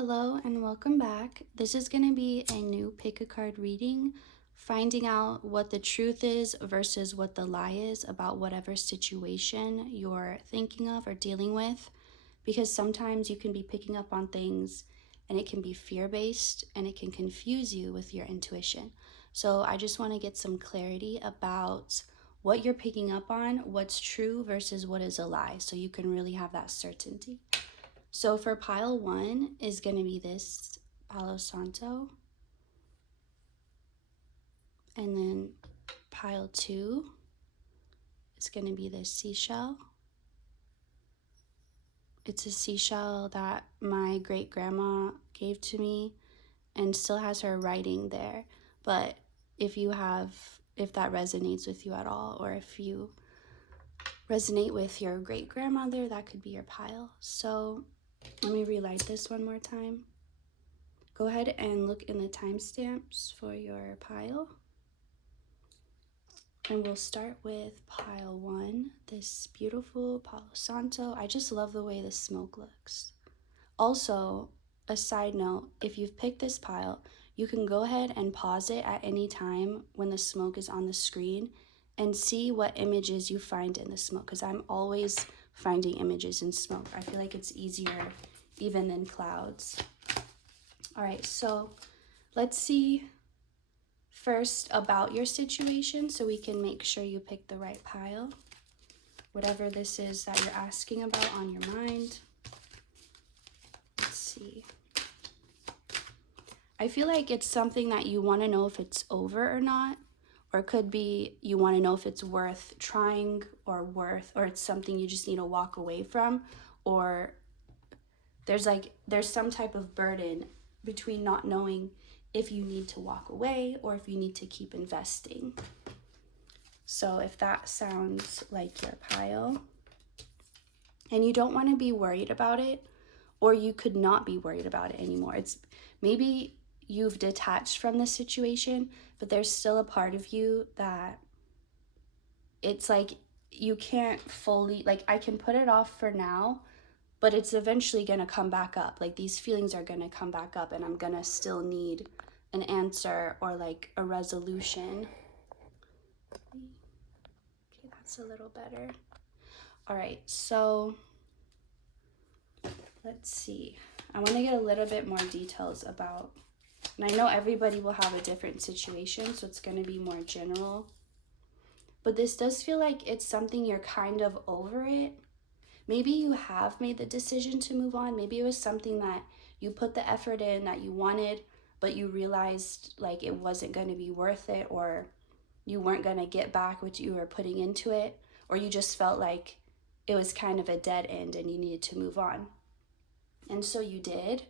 Hello and welcome back. This is going to be a new Pickacard reading, finding out what the truth is versus what the lie is about whatever situation you're thinking of or dealing with, because sometimes you can be picking up on things and it can be fear-based and it can confuse you with your intuition. So I just want to get some clarity about what you're picking up on, what's true versus what is a lie, so you can really have that certainty. So for pile 1 is going to be this Palo Santo. And then pile 2 is going to be this seashell. It's a seashell that my great grandma gave to me and still has her writing there. But if that resonates with you at all, or if you resonate with your great grandmother, that could be your pile. So let me relight this one more time. Go ahead and look in the timestamps for your pile. And we'll start with pile 1, this beautiful Palo Santo. I just love the way the smoke looks. Also, a side note, if you've picked this pile, you can go ahead and pause it at any time when the smoke is on the screen and see what images you find in the smoke, because I'm always finding images in smoke. I feel like it's easier even than clouds. All right, so let's see first about your situation so we can make sure you pick the right pile. Whatever this is that you're asking about on your mind. Let's see. I feel like it's something that you want to know if it's over or not, or it could be you want to know if it's worth trying or it's something you just need to walk away from, or there's some type of burden between not knowing if you need to walk away or if you need to keep investing. So if that sounds like your pile and you don't want to be worried about it, or you could not be worried about it anymore. It's maybe you've detached from the situation, but there's still a part of you that it's like you can't fully, like, I can put it off for now, but it's eventually going to come back up. Like, these feelings are going to come back up and I'm going to still need an answer or like a resolution. Okay, that's a little better. All right, so let's see. I want to get a little bit more details about, and I know everybody will have a different situation, so it's going to be more general. But this does feel like it's something you're kind of over it. Maybe you have made the decision to move on. Maybe it was something that you put the effort in that you wanted, but you realized like it wasn't going to be worth it, or you weren't going to get back what you were putting into it, or you just felt like it was kind of a dead end and you needed to move on. And so you did,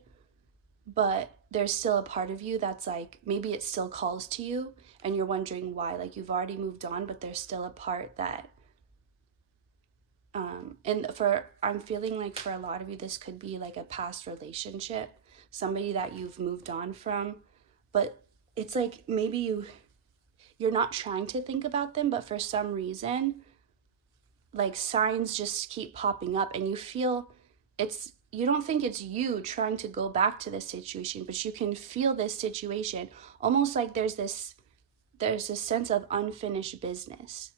but there's still a part of you that's like, maybe it still calls to you and you're wondering why. Like, you've already moved on, but there's still a part that I'm feeling like for a lot of you, this could be like a past relationship, somebody that you've moved on from, but it's like maybe you're not trying to think about them, but for some reason, like, signs just keep popping up and you feel you don't think it's you trying to go back to this situation, but you can feel this situation almost like there's this sense of unfinished business.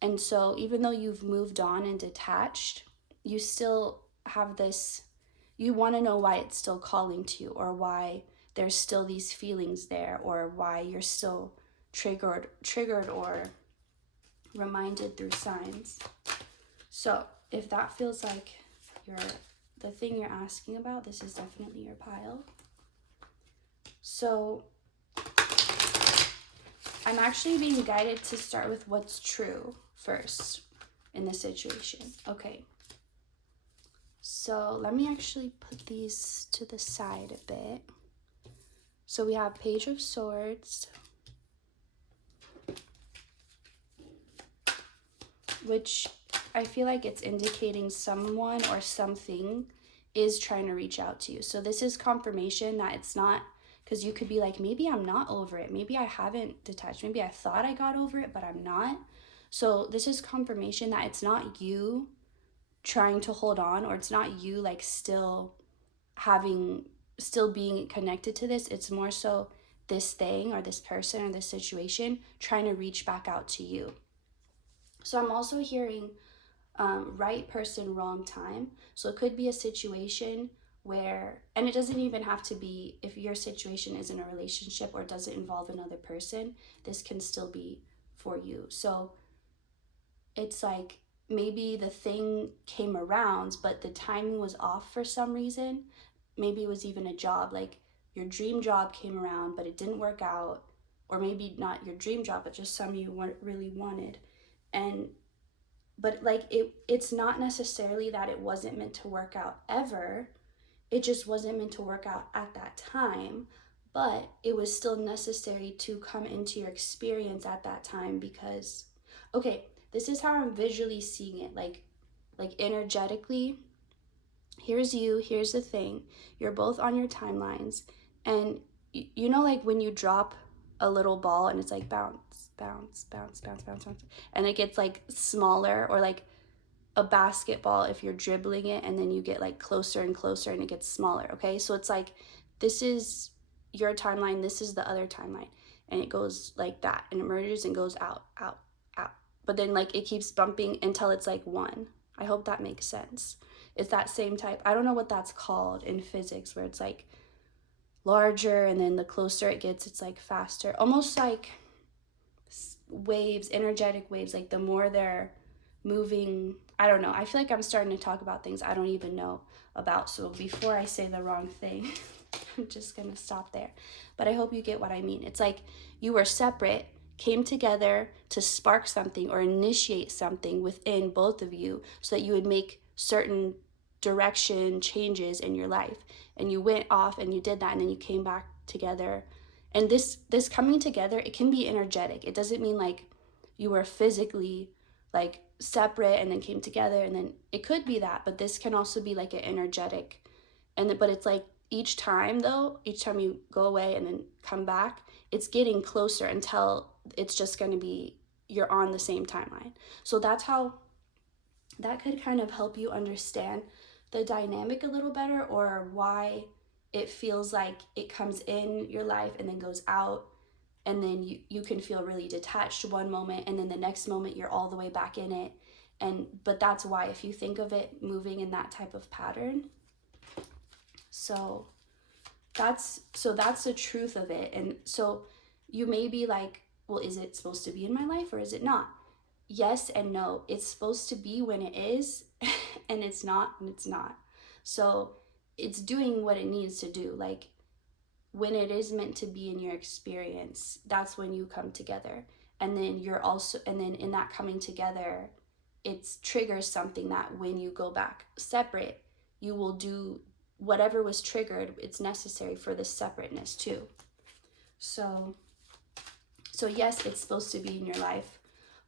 And so even though you've moved on and detached, you still have this, you want to know why it's still calling to you, or why there's still these feelings there, or why you're still triggered or reminded through signs. So if that feels like the thing you're asking about, this is definitely your pile. So I'm actually being guided to start with what's true first in the situation. Okay. So let me actually put these to the side a bit. So we have Page of Swords, which I feel like it's indicating someone or something is trying to reach out to you. So this is confirmation that it's not, because you could be like, maybe I'm not over it. Maybe I haven't detached. Maybe I thought I got over it, but I'm not. So this is confirmation that it's not you trying to hold on, or it's not you like still having still being connected to this. It's more so this thing or this person or this situation trying to reach back out to you. So I'm also hearing right person, wrong time. So it could be a situation where, and it doesn't even have to be, if your situation isn't a relationship or doesn't involve another person, this can still be for you. So it's like maybe the thing came around, but the timing was off for some reason. Maybe it was even a job, like your dream job came around, but it didn't work out. Or maybe not your dream job, but just some you really wanted. And but like it's not necessarily that it wasn't meant to work out ever. It just wasn't meant to work out at that time, but it was still necessary to come into your experience at that time. Because okay, this is how I'm visually seeing it, like energetically. Here's you, here's the thing, you're both on your timelines, and you know, like when you drop a little ball and it's like bounce bounce bounce bounce bounce bounce, and it gets like smaller, or like a basketball if you're dribbling it, and then you get like closer and closer and it gets smaller. Okay, so it's like this is your timeline, this is the other timeline, and it goes like that and it merges and goes out out out, but then like it keeps bumping until it's like one. I hope that makes sense. It's that same type, I don't know what that's called in physics, where it's like larger and then the closer it gets it's like faster, almost like waves, energetic waves, like the more they're moving. I don't know, I feel like I'm starting to talk about things I don't even know about, so before I say the wrong thing I'm just gonna stop there. But I hope you get what I mean. It's like you were separate, came together to spark something or initiate something within both of you so that you would make certain direction changes in your life, and you went off and you did that, and then you came back together. And this coming together, it can be energetic. It doesn't mean like you were physically like separate and then came together, and then it could be that, but this can also be like an energetic. And but it's like each time though, each time you go away and then come back, it's getting closer until it's just going to be you're on the same timeline. So that's how that could kind of help you understand the dynamic a little better, or why it feels like it comes in your life and then goes out, and then you can feel really detached one moment, and then the next moment you're all the way back in it. And but that's why, if you think of it moving in that type of pattern. So that's the truth of it. And so you may be like, well, is it supposed to be in my life or is it not? Yes and no. It's supposed to be when it is and it's not when it's not. So it's doing what it needs to do. Like when it is meant to be in your experience, that's when you come together. And then in that coming together, it triggers something that when you go back separate, you will do whatever was triggered. It's necessary for this separateness too. So yes, it's supposed to be in your life,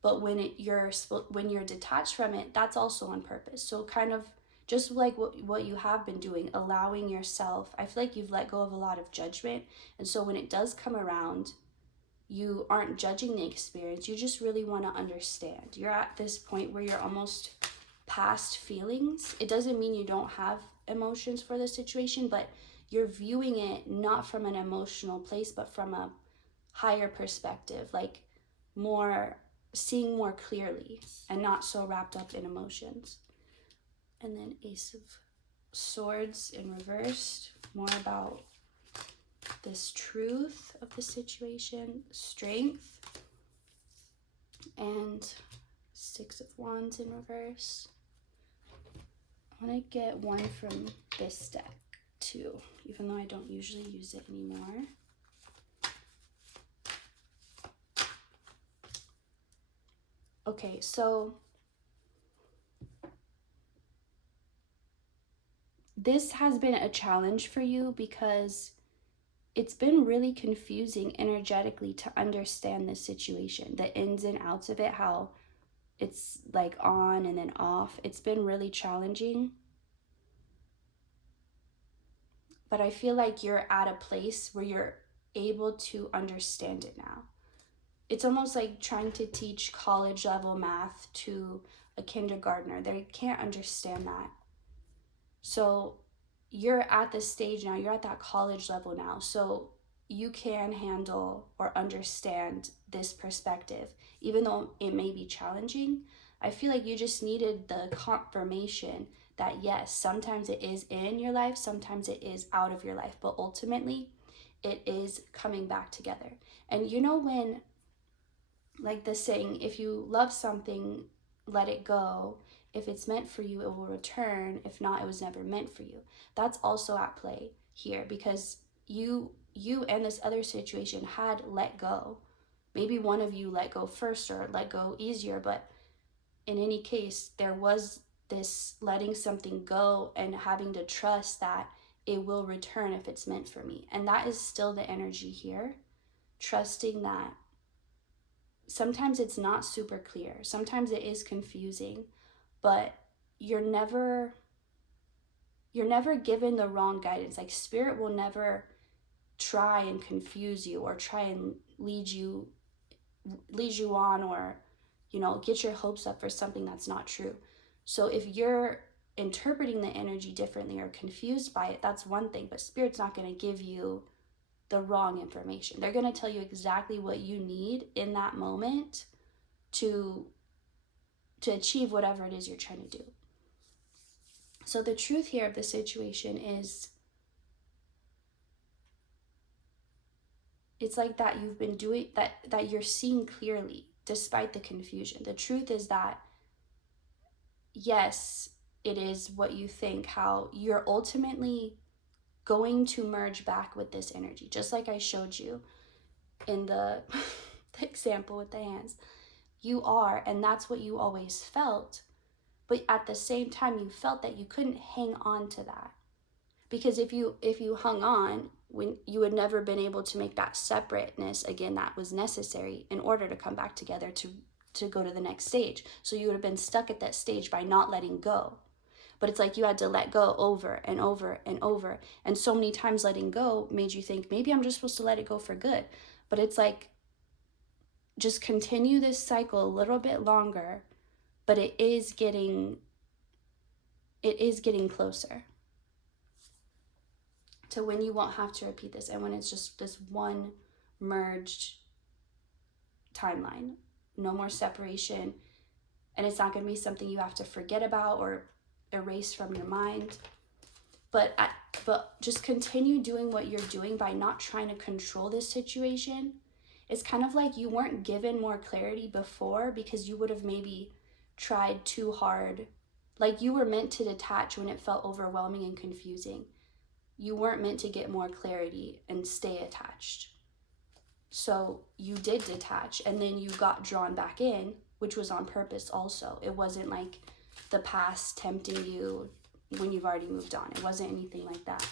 but when you're detached from it, that's also on purpose. So kind of just like what you have been doing, allowing yourself, I feel like you've let go of a lot of judgment. And so when it does come around, you aren't judging the experience. You just really want to understand. You're at this point where you're almost past feelings. It doesn't mean you don't have emotions for the situation, but you're viewing it not from an emotional place, but from a higher perspective, like seeing more clearly and not so wrapped up in emotions. And then Ace of Swords in reversed, more about this truth of the situation, strength. And Six of Wands in reverse. I want to get one from this deck too, even though I don't usually use it anymore. Okay, so this has been a challenge for you because it's been really confusing energetically to understand this situation, the ins and outs of it, how it's like on and then off. It's been really challenging. But I feel like you're at a place where you're able to understand it now. It's almost like trying to teach college level math to a kindergartner. They can't understand that. So you're at this stage now, you're at that college level now, so you can handle or understand this perspective. Even though it may be challenging, I feel like you just needed the confirmation that yes, sometimes it is in your life, sometimes it is out of your life, but ultimately it is coming back together. And you know, when, like the saying, if you love something, let it go. If it's meant for you, it will return. If not, it was never meant for you. That's also at play here, because you and this other situation had let go. Maybe one of you let go first or let go easier, but in any case, there was this letting something go and having to trust that it will return if it's meant for me. And that is still the energy here. Trusting that sometimes it's not super clear. Sometimes it is confusing, but you're never given the wrong guidance. Like, spirit will never try and confuse you or try and lead you on, or, you know, get your hopes up for something that's not true. So if you're interpreting the energy differently or confused by it, that's one thing, but spirit's not going to give you the wrong information. They're going to tell you exactly what you need in that moment to achieve whatever it is you're trying to do. So the truth here of the situation is, it's like that you've been doing that you're seeing clearly despite the confusion. The truth is that yes, it is what you think, how you're ultimately going to merge back with this energy, just like I showed you in the example with the hands. You are, and that's what you always felt, but at the same time you felt that you couldn't hang on to that, because if you hung on, when you would never been able to make that separateness again that was necessary in order to come back together to go to the next stage. So you would have been stuck at that stage by not letting go. But it's like you had to let go over and over and over, and so many times letting go made you think maybe I'm just supposed to let it go for good. But it's like, just continue this cycle a little bit longer, but it is getting closer to when you won't have to repeat this, and when it's just this one merged timeline, no more separation, and it's not going to be something you have to forget about or erase from your mind. But just continue doing what you're doing by not trying to control this situation. It's kind of like you weren't given more clarity before because you would have maybe tried too hard. Like, you were meant to detach when it felt overwhelming and confusing. You weren't meant to get more clarity and stay attached. So you did detach, and then you got drawn back in, which was on purpose also. It wasn't like the past tempting you when you've already moved on. It wasn't anything like that.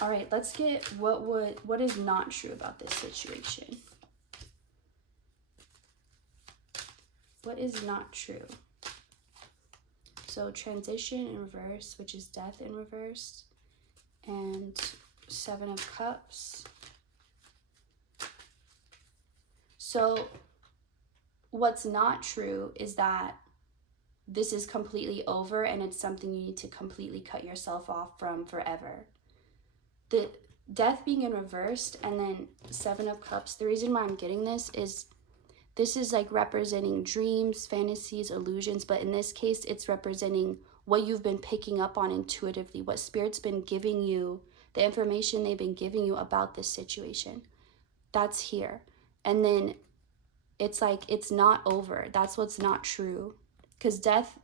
All right, let's get what is not true about this situation. What is not true? So transition in reverse, which is death in reverse, and 7 of Cups. So what's not true is that this is completely over and it's something you need to completely cut yourself off from forever. The death being in reversed and then 7 of Cups, the reason why I'm getting this is like representing dreams, fantasies, illusions, but in this case, it's representing what you've been picking up on intuitively, what Spirit's been giving you, the information they've been giving you about this situation. That's here. And then it's like, it's not over. That's what's not true. Because death,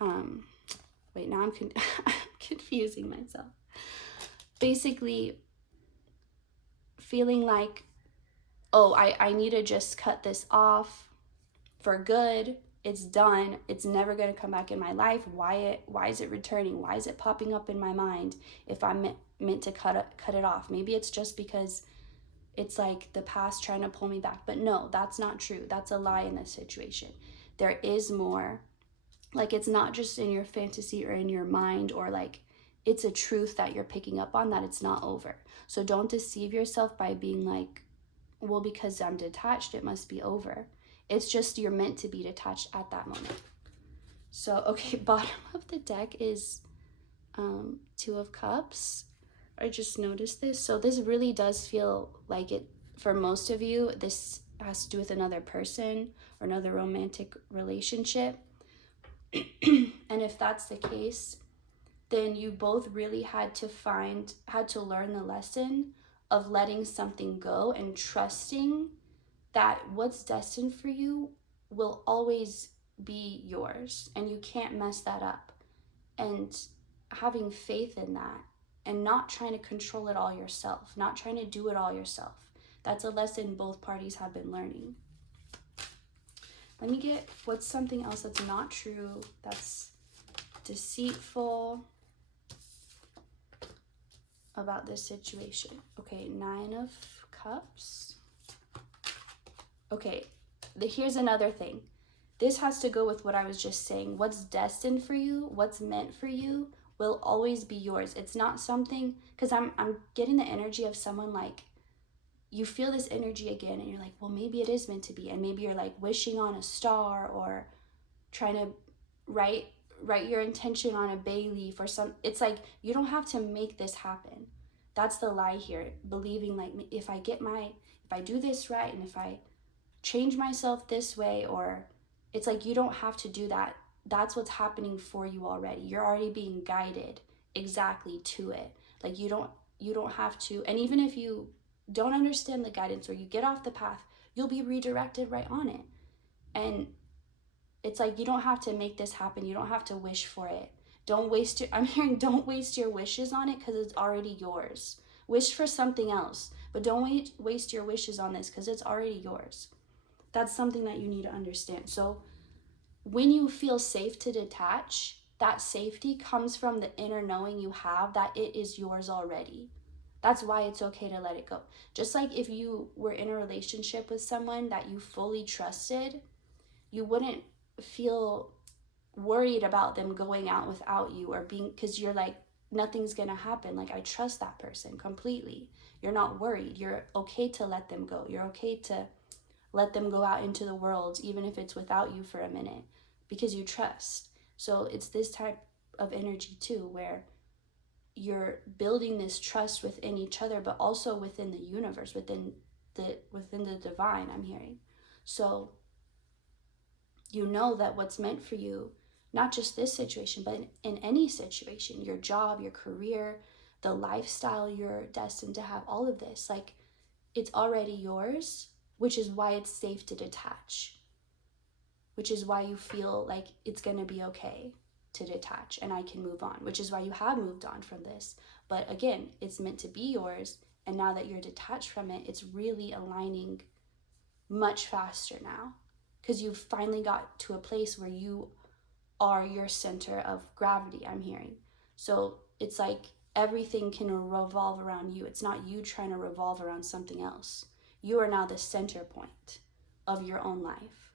wait, now I'm confusing myself. Basically, feeling like, oh, I need to just cut this off for good. It's done. It's never going to come back in my life. Why is it returning? Why is it popping up in my mind if I'm meant to cut it off? Maybe it's just because it's like the past trying to pull me back. But no, that's not true. That's a lie in this situation. There is more. Like, it's not just in your fantasy or in your mind, or like it's a truth that you're picking up on, that it's not over. So don't deceive yourself by being like, well, because I'm detached, it must be over. It's just you're meant to be detached at that moment. So, okay, bottom of the deck is Two of Cups. I just noticed this. So this really does feel like it, for most of you, this has to do with another person or another romantic relationship. And if that's the case, then you both really had to learn the lesson of letting something go and trusting that what's destined for you will always be yours and you can't mess that up. And having faith in that and not trying to control it all yourself, not trying to do it all yourself. That's a lesson both parties have been learning. Let me get what's something else that's not true, that's deceitful about this situation. Okay, 9 of Cups. Okay, here's another thing. This has to go with what I was just saying. What's destined for you, what's meant for you, will always be yours. It's not something, because I'm getting the energy of someone like, you feel this energy again and you're like, well, maybe it is meant to be. And maybe you're like wishing on a star or trying to write your intention on a bay leaf or some. It's like, you don't have to make this happen. That's the lie here. Believing like, if I do this right and if I change myself this way, or it's like, you don't have to do that. That's what's happening for you already. You're already being guided exactly to it. Like you don't have to. And even if you don't understand the guidance or you get off the path, you'll be redirected right on it. And it's like, you don't have to make this happen. You don't have to wish for it. Don't waste your wishes on it, because it's already yours. Wish for something else, but don't waste your wishes on this, because it's already yours. That's something that you need to understand. So when you feel safe to detach, that safety comes from the inner knowing you have that it is yours already. That's why it's okay to let it go. Just like if you were in a relationship with someone that you fully trusted, you wouldn't feel worried about them going out without you, or being, because you're like, nothing's gonna happen. Like, I trust that person completely. You're not worried. You're okay to let them go. You're okay to let them go out into the world, even if it's without you for a minute, because you trust. So it's this type of energy too, where you're building this trust within each other, but also within the universe, within the divine, I'm hearing. So you know that what's meant for you, not just this situation, but in any situation, your job, your career, the lifestyle you're destined to have, all of this, like, it's already yours, which is why it's safe to detach, which is why you feel like it's going to be okay to detach and I can move on, which is why you have moved on from this. But again, it's meant to be yours. And now that you're detached from it, it's really aligning much faster now, because you've finally got to a place where you are your center of gravity, I'm hearing. So it's like everything can revolve around you. It's not you trying to revolve around something else. You are now the center point of your own life.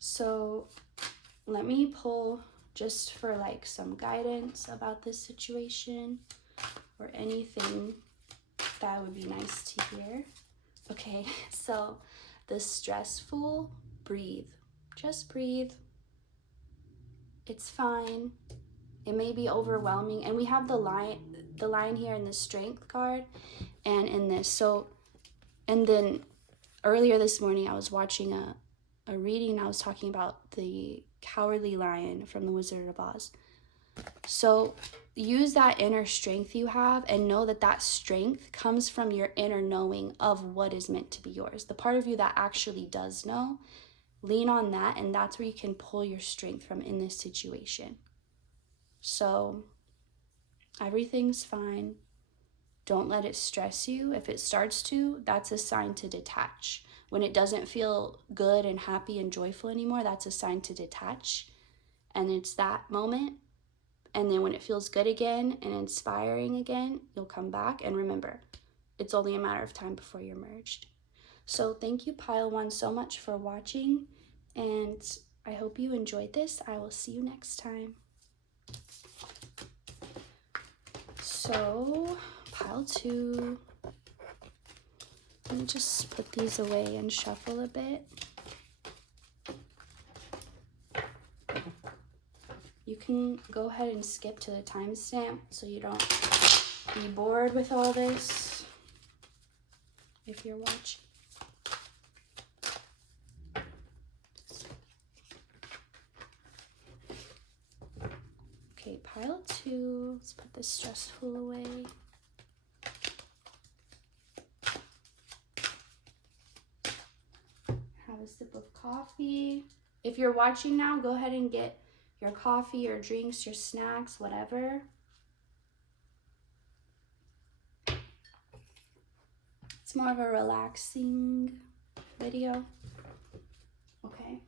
So let me pull just for like some guidance about this situation or anything that would be nice to hear. Okay, so the stressful, breathe. Just breathe. It's fine. It may be overwhelming. And we have the line here in the strength card and in this. So, and then earlier this morning, I was watching a reading. I was talking about the cowardly lion from the Wizard of Oz. So use that inner strength you have and know that that strength comes from your inner knowing of what is meant to be yours. The part of you that actually does know, lean on that, and that's where you can pull your strength from in this situation. So everything's fine. Don't let it stress you. If it starts to, that's a sign to detach. When it doesn't feel good and happy and joyful anymore, that's a sign to detach. And it's that moment. And then when it feels good again and inspiring again, you'll come back. And remember, it's only a matter of time before you're merged. So thank you, Pile 1, so much for watching. And I hope you enjoyed this. I will see you next time. So, Pile 2. Let me just put these away and shuffle a bit. You can go ahead and skip to the timestamp so you don't be bored with all this if you're watching. Okay, pile 2. Let's put this stressful away. Have a sip of coffee. If you're watching now, go ahead and get your coffee, your drinks, your snacks, whatever. It's more of a relaxing video. Okay.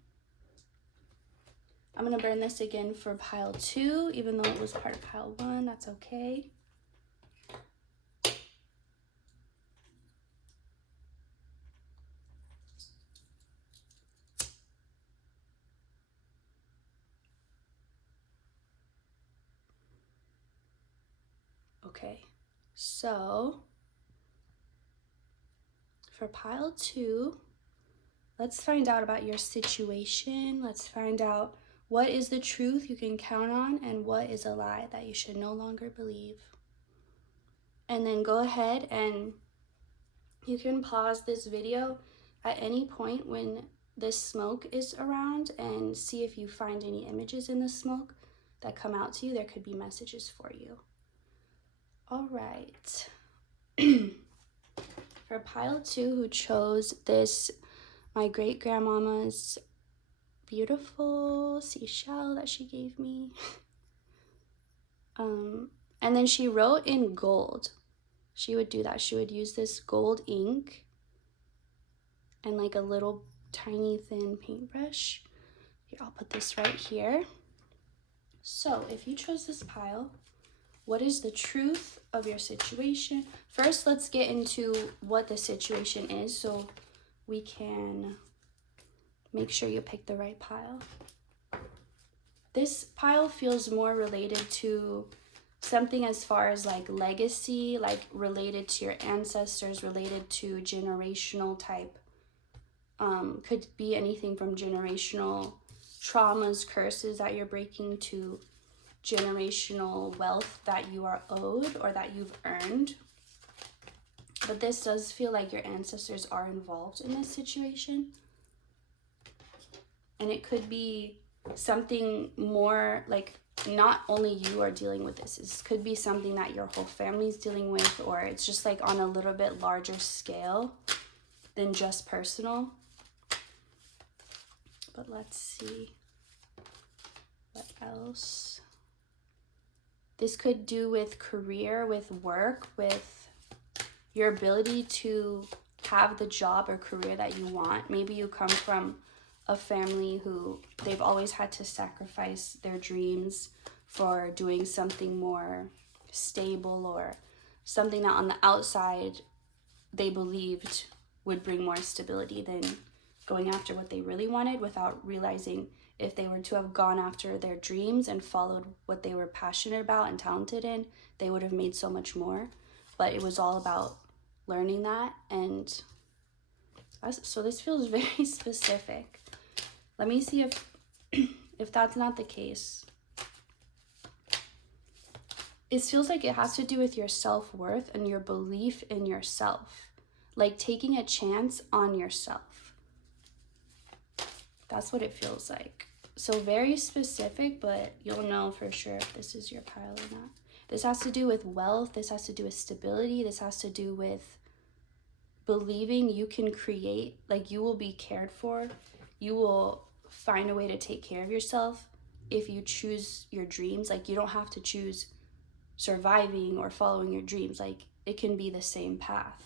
I'm gonna burn this again for pile 2, even though it was part of pile 1, that's okay. Okay, so for pile 2, let's find out about your situation. Let's find out what is the truth you can count on and what is a lie that you should no longer believe. And then go ahead and you can pause this video at any point when this smoke is around and see if you find any images in the smoke that come out to you. There could be messages for you. All right. For pile 2, who chose this, my great grandmama's beautiful seashell that she gave me. And then she wrote in gold. She would do that. She would use this gold ink and like a little tiny thin paintbrush. Here, I'll put this right here. So if you chose this pile, what is the truth of your situation? First, let's get into what the situation is so we can make sure you pick the right pile. This pile feels more related to something as far as like legacy, like related to your ancestors, related to generational type. Could be anything from generational traumas, curses that you're breaking, to generational wealth that you are owed or that you've earned. But this does feel like your ancestors are involved in this situation. And it could be something more like not only you are dealing with this. This could be something that your whole family is dealing with, or it's just like on a little bit larger scale than just personal. But let's see what else. This could do with career, with work, with your ability to have the job or career that you want. Maybe you come from a family who they've always had to sacrifice their dreams for doing something more stable, or something that on the outside they believed would bring more stability than going after what they really wanted, without realizing if they were to have gone after their dreams and followed what they were passionate about and talented in, they would have made so much more. But it was all about learning that. And so this feels very specific. Let me see if that's not the case. It feels like it has to do with your self-worth and your belief in yourself, like taking a chance on yourself. That's what it feels like. So very specific, but you'll know for sure if this is your pile or not. This has to do with wealth. This has to do with stability. This has to do with believing you can create, like you will be cared for. You will find a way to take care of yourself if you choose your dreams. Like you don't have to choose surviving or following your dreams. Like it can be the same path.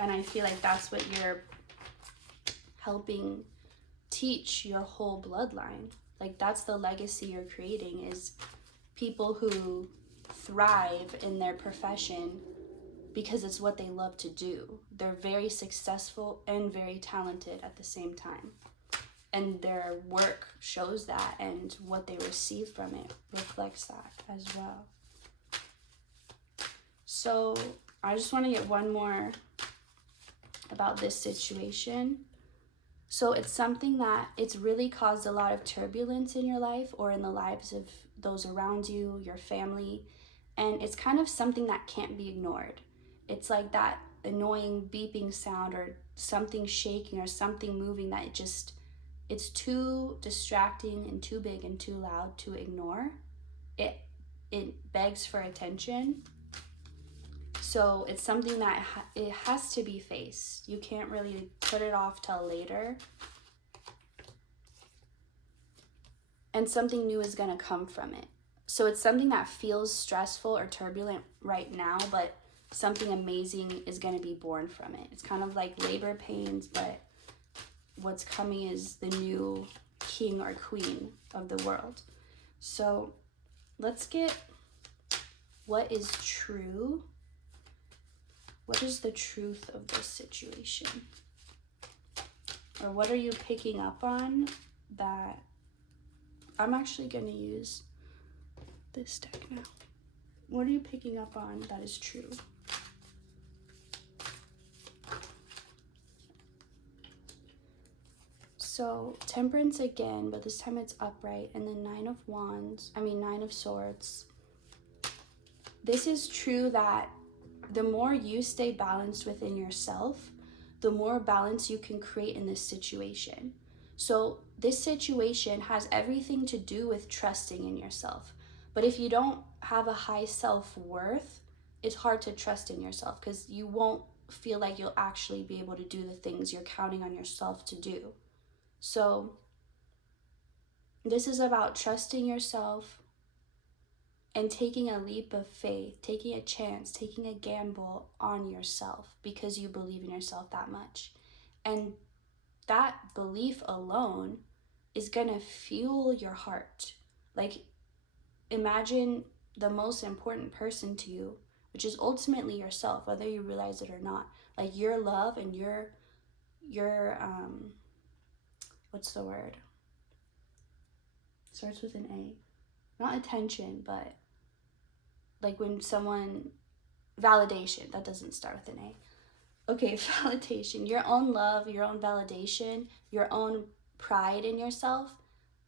And I feel like that's what you're helping teach your whole bloodline. Like that's the legacy you're creating, is people who thrive in their profession because it's what they love to do. They're very successful and very talented at the same time. And their work shows that, and what they receive from it reflects that as well. So I just want to get one more about this situation. So it's something that it's really caused a lot of turbulence in your life or in the lives of those around you, your family. And it's kind of something that can't be ignored. It's like that annoying beeping sound or something shaking or something moving that it's too distracting and too big and too loud to ignore. It begs for attention. So it's something that it has to be faced. You can't really put it off till later. And something new is going to come from it. So it's something that feels stressful or turbulent right now, but something amazing is going to be born from it. It's kind of like labor pains, but what's coming is the new king or queen of the world. So let's get what is true. What is the truth of this situation? Or what are you picking up on that I'm actually going to use this deck now. What are you picking up on that is true? So Temperance again, but this time it's upright, and then Nine of Swords. This is true that the more you stay balanced within yourself, the more balance you can create in this situation. So this situation has everything to do with trusting in yourself. But if you don't have a high self-worth, it's hard to trust in yourself because you won't feel like you'll actually be able to do the things you're counting on yourself to do. So this is about trusting yourself and taking a leap of faith, taking a chance, taking a gamble on yourself because you believe in yourself that much. And that belief alone is gonna fuel your heart. Like, imagine the most important person to you, which is ultimately yourself, whether you realize it or not. Like your love and your what's the word? Starts with an A. Not attention, but like when someone, validation, that doesn't start with an A. Okay, validation, your own love, your own validation, your own pride in yourself,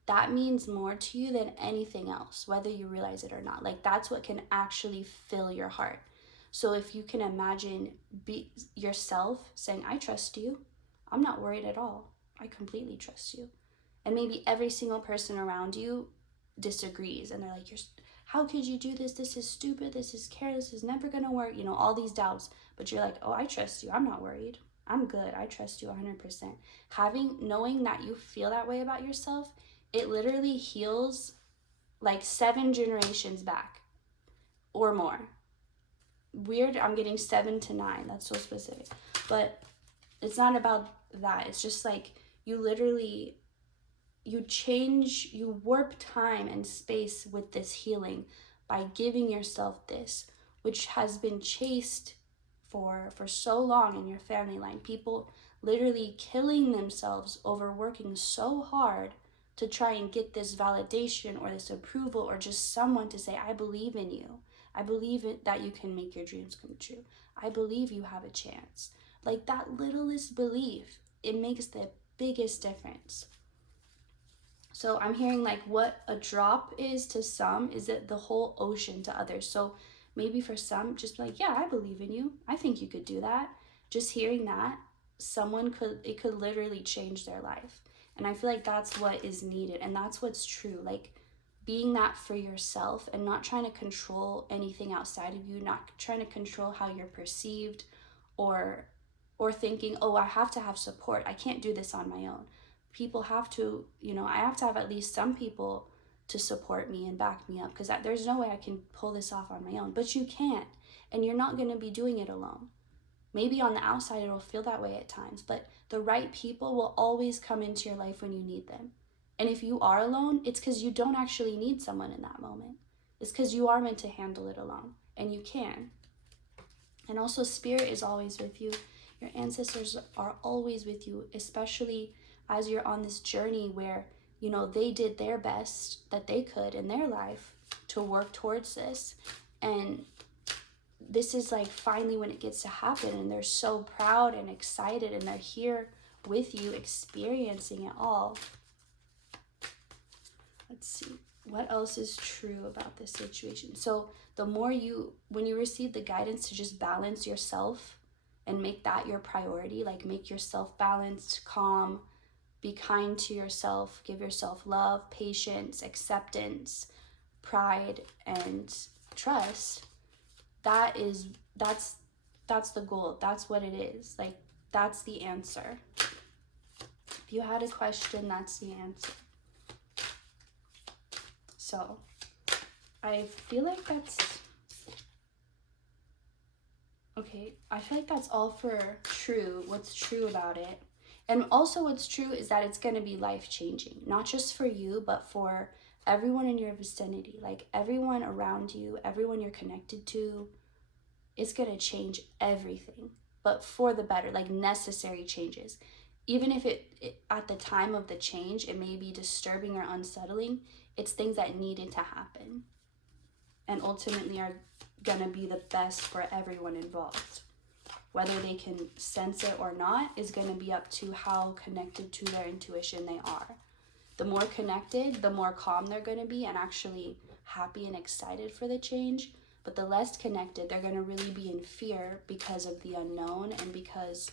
that means more to you than anything else, whether you realize it or not. Like that's what can actually fill your heart. So if you can imagine yourself saying, I trust you, I'm not worried at all, I completely trust you. And maybe every single person around you disagrees and they're like, how could you do this? This is stupid. This is careless. This is never going to work. You know, all these doubts. But you're like, oh, I trust you. I'm not worried. I'm good. I trust you 100%. Knowing that you feel that way about yourself, it literally heals like 7 generations back or more. Weird, I'm getting 7 to 9. That's so specific. But it's not about that. It's just like you literally, you warp time and space with this healing by giving yourself this, which has been chased for so long in your family line. People literally killing themselves over working so hard to try and get this validation or this approval or just someone to say, I believe in you. I believe that you can make your dreams come true. I believe you have a chance. Like that littlest belief, it makes the biggest difference. So I'm hearing like what a drop is to some is it the whole ocean to others. So maybe for some, just like, yeah, I believe in you. I think you could do that. Just hearing that, it could literally change their life. And I feel like that's what is needed. And that's what's true. Like being that for yourself and not trying to control anything outside of you, not trying to control how you're perceived or thinking, oh, I have to have support. I can't do this on my own. People have to, I have to have at least some people to support me and back me up because there's no way I can pull this off on my own. But you can't, and you're not going to be doing it alone. Maybe on the outside it'll feel that way at times, but the right people will always come into your life when you need them. And if you are alone, it's because you don't actually need someone in that moment. It's because you are meant to handle it alone, and you can. And also Spirit is always with you. Your ancestors are always with you, especially as you're on this journey where, they did their best that they could in their life to work towards this. And this is like finally when it gets to happen, and they're so proud and excited, and they're here with you, experiencing it all. Let's see. What else is true about this situation? So the more when you receive the guidance to just balance yourself and make that your priority, like make yourself balanced, calm, be kind to yourself, give yourself love, patience, acceptance, pride, and trust, that's the goal. That's what it is. Like, that's the answer. If you had a question, that's the answer. So I feel like that's okay. I feel like that's all for true, what's true about it. And also what's true is that it's going to be life-changing, not just for you, but for everyone in your vicinity, like everyone around you, everyone you're connected to. It's going to change everything, but for the better, like necessary changes. Even if it at the time of the change, it may be disturbing or unsettling, it's things that needed to happen and ultimately are going to be the best for everyone involved. Whether they can sense it or not is going to be up to how connected to their intuition they are. The more connected, the more calm they're going to be and actually happy and excited for the change. But the less connected, they're going to really be in fear because of the unknown and because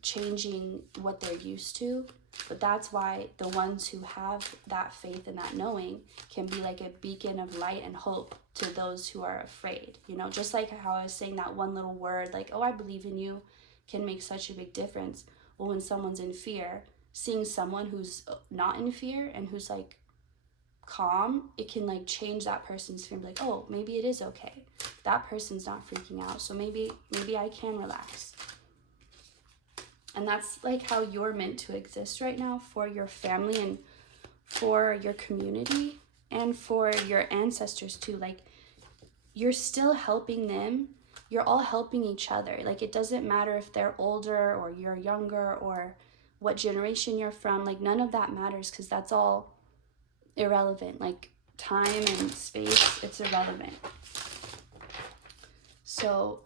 changing what they're used to. But that's why the ones who have that faith and that knowing can be like a beacon of light and hope to those who are afraid. You know, just like how I was saying that one little word, like, oh, I believe in you, can make such a big difference. Well, when someone's in fear, seeing someone who's not in fear and who's like calm, it can like change that person's fear. Like, oh, maybe it is okay. That person's not freaking out, so maybe I can relax. And that's like how you're meant to exist right now for your family and for your community and for your ancestors too. Like, you're still helping them. You're all helping each other. Like, it doesn't matter if they're older or you're younger or what generation you're from. Like, none of that matters because that's all irrelevant. Like, time and space, it's irrelevant. So,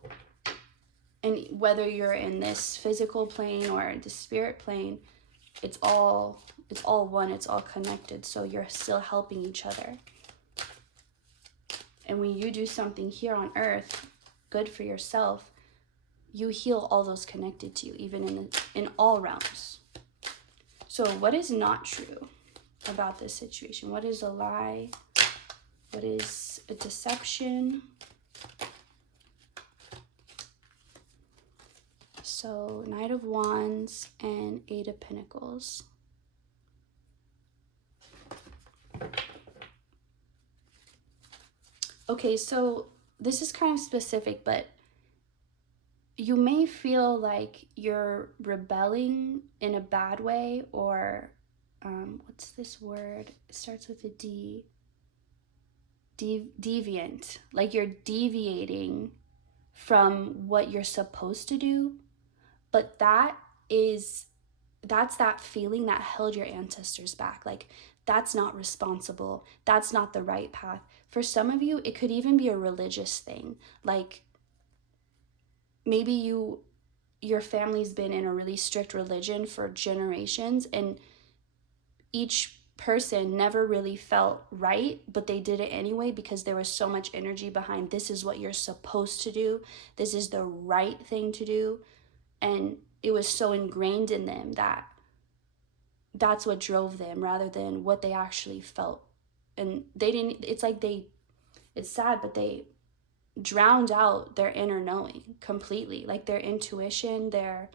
and whether you're in this physical plane or the spirit plane, it's all one, it's all connected. So you're still helping each other. And when you do something here on earth, good for yourself, you heal all those connected to you, even in all realms. So what is not true about this situation? What is a lie? What is a deception? So Knight of Wands and Eight of Pentacles. Okay, so this is kind of specific, but you may feel like you're rebelling in a bad way, or what's this word? It starts with a D. Deviant. Like you're deviating from what you're supposed to do. But that's that feeling that held your ancestors back. Like, that's not responsible. That's not the right path. For some of you, it could even be a religious thing. Like, maybe your family's been in a really strict religion for generations, and each person never really felt right, but they did it anyway because there was so much energy behind, this is what you're supposed to do. This is the right thing to do. And it was so ingrained in them that that's what drove them rather than what they actually felt. And they didn't, it's sad, but they drowned out their inner knowing completely, like their intuition, their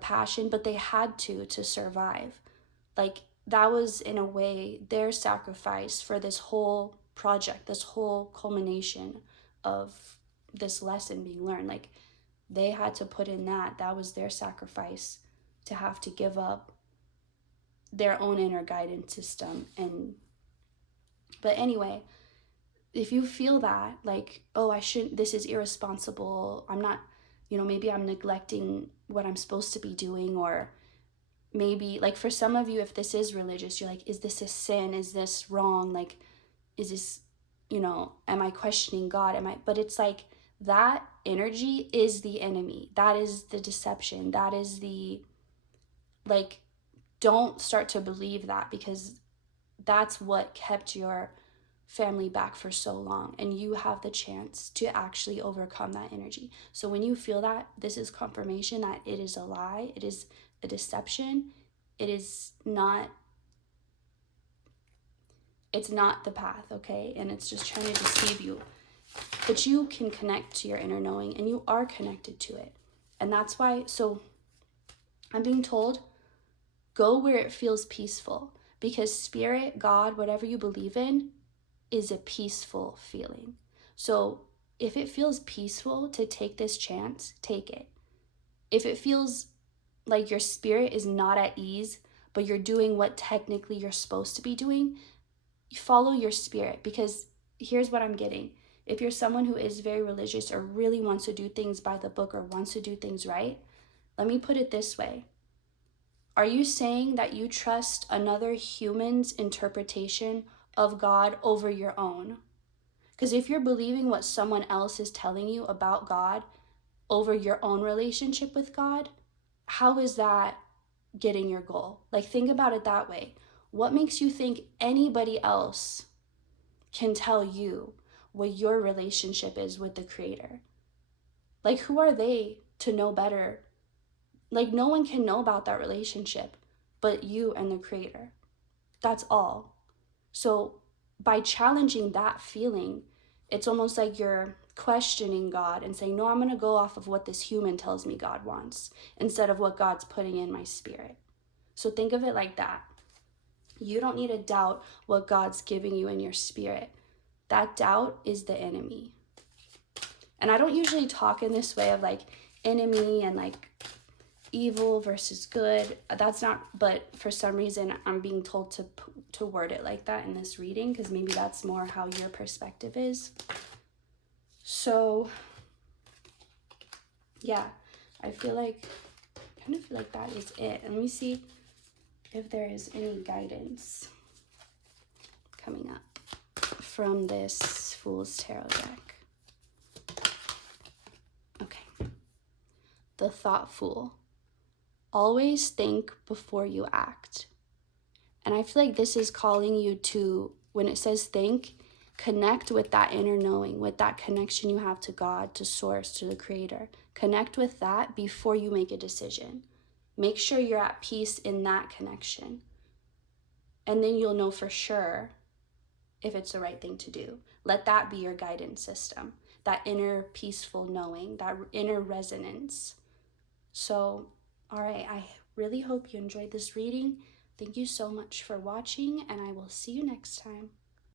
passion, but they had to survive. Like, that was in a way their sacrifice for this whole project, this whole culmination of this lesson being learned. Like, they had to put in that was their sacrifice, to have to give up their own inner guidance system. But anyway, if you feel that, like, oh, I shouldn't, this is irresponsible, I'm not, maybe I'm neglecting what I'm supposed to be doing, or maybe, like, for some of you, if this is religious, you're like, is this a sin? Is this wrong? Like, is this, am I questioning God? But it's like, that energy is the enemy. That is the deception. That is the like, don't start to believe that, because that's what kept your family back for so long, and you have the chance to actually overcome that energy. So when you feel that, this is confirmation that it is a lie, it is a deception, it is not, it's not the path, okay? And it's just trying to deceive you. But you can connect to your inner knowing, and you are connected to it. And that's why, so I'm being told, go where it feels peaceful, because spirit, God, whatever you believe in, is a peaceful feeling. So if it feels peaceful to take this chance, take it. If it feels like your spirit is not at ease, but you're doing what technically you're supposed to be doing, follow your spirit. Because here's what I'm getting. If you're someone who is very religious or really wants to do things by the book or wants to do things right, let me put it this way. Are you saying that you trust another human's interpretation of God over your own? Because if you're believing what someone else is telling you about God over your own relationship with God, how is that getting your goal? Like, think about it that way. What makes you think anybody else can tell you what your relationship is with the Creator? Like, who are they to know better? Like, no one can know about that relationship but you and the Creator. That's all. So by challenging that feeling, it's almost like you're questioning God and saying, no, I'm going to go off of what this human tells me God wants instead of what God's putting in my spirit. So think of it like that. You don't need to doubt what God's giving you in your spirit. That doubt is the enemy. And I don't usually talk in this way of like enemy and like evil versus good. That's not, but for some reason I'm being told to word it like that in this reading, because maybe that's more how your perspective is. So yeah, I kind of feel like that is it. And let me see if there is any guidance coming up from this Fool's Tarot deck. Okay. The Thought Fool. Always think before you act. And I feel like this is calling you to, when it says think, connect with that inner knowing, with that connection you have to God, to Source, to the Creator. Connect with that before you make a decision. Make sure you're at peace in that connection. And then you'll know for sure if it's the right thing to do. Let that be your guidance system, that inner peaceful knowing, that inner resonance. So, all right, I really hope you enjoyed this reading. Thank you so much for watching, and I will see you next time.